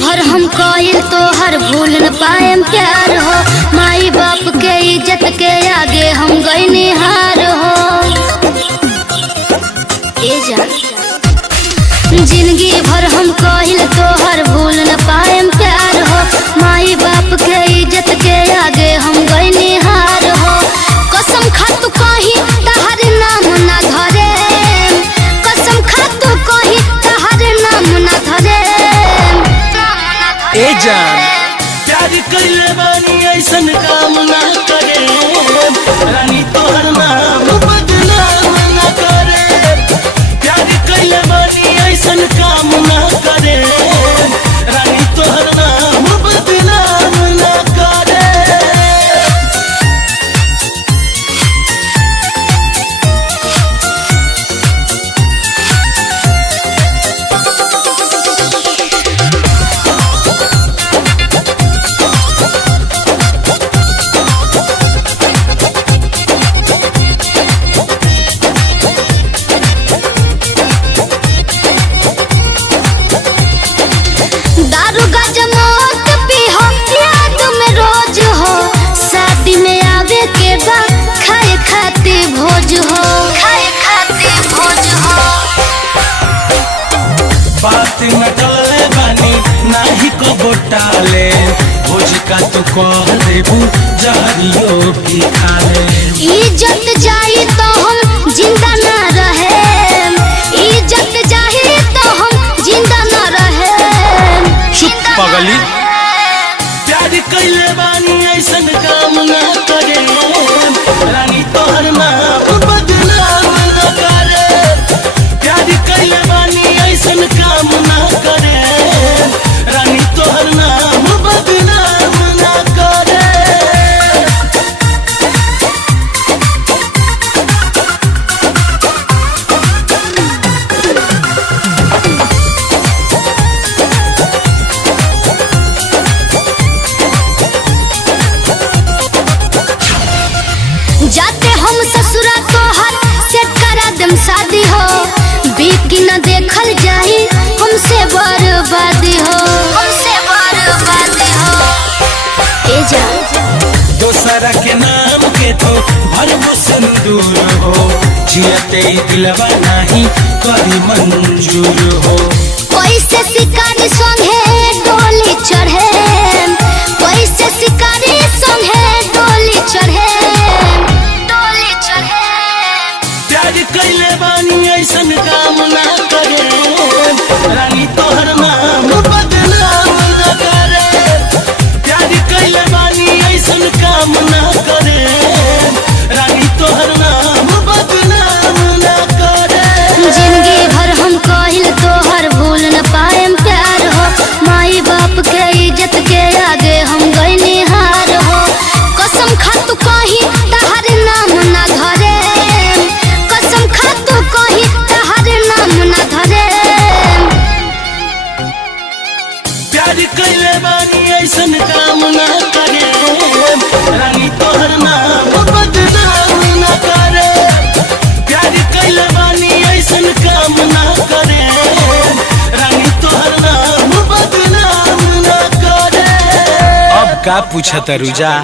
भर हम कइल तोहर भूल न पाएम प्यार हो। माई बाप के इज्जत के आगे हम गइनी हार हो। ए जा जिंदगी भर हम कइल तोहर भूल न पाएम प्यार हो। माई बाप के इज्जत के आगे हम गइनी हार हो। कसम खा तू कहीं तहर नाम ना धरे, कसम खा तू कहीं तहर नाम ना धरे। ए जान प्यार कइले बानी ऐसन काम ना करे, रानी तोहर नाम बदनाम ना करे। प्यार कइले बानी ऐसन काम ना करे, रानी तोहर नाम बदनाम ना करे। दारू गांजा मौत पीहो याद में रोज हो। शादी में आवे के बाद खाए खाते भोज हो, खाए खाते भोज हो। बात न टले बानी नाही को बोटाले, भोज का तो कह देबू जहरियो भी खा ले। इज्जत जाई तो हम जिंदा ना रहे, इज्जत जाई तो हम जिंदा ना रहे। चुप पगली, प्यार कइले बानी ऐसन काम ना करे, रानी तोहर नाम बदनाम ना करे। प्यार कइले बानी ऐसन काम ना करे, रानी तोहर नाम बदनाम ना करे। जाते हम ससुरा तोहर सेट करा देम शादी हो। बीकी न देखल जाही हमसे बर्बादी हो, हमसे बर्बादी हो। ए जा दोसरा के नाम के तो भरबो संदूर हो, जियते दिलवा नहीं कभी मंजूर हो। कैसे शिकारी संगे डोली चढ़े, कैसे शिकारी संगे डोली चढ़े, डोली चढ़े। प्यार कइले बानी ऐसन काम ना करे, रानी तोहर नाम बदनाम ना करे। प्यार कइले बानी ऐसन काम ना करे, रानी तोहर नाम बदनाम ना करे। जिंदगी भर हम कहिल तोहर भूल न पाएम प्यार हो। माई बाप के इज्जत के आगे हम गइनी हार हो। कसम खा तू कहीं तहर नाम ना धरे, कसम खा तू कहीं तहर नाम ना धरे। प्यार कइले बानी ऐसन काम ना करे, रानी तोहर नाम बदनाम ना करे। प्यार कइले बानी ऐसन काम ना करे, रानी तोहर नाम बदनाम ना करे। अब का पूछत रुजा।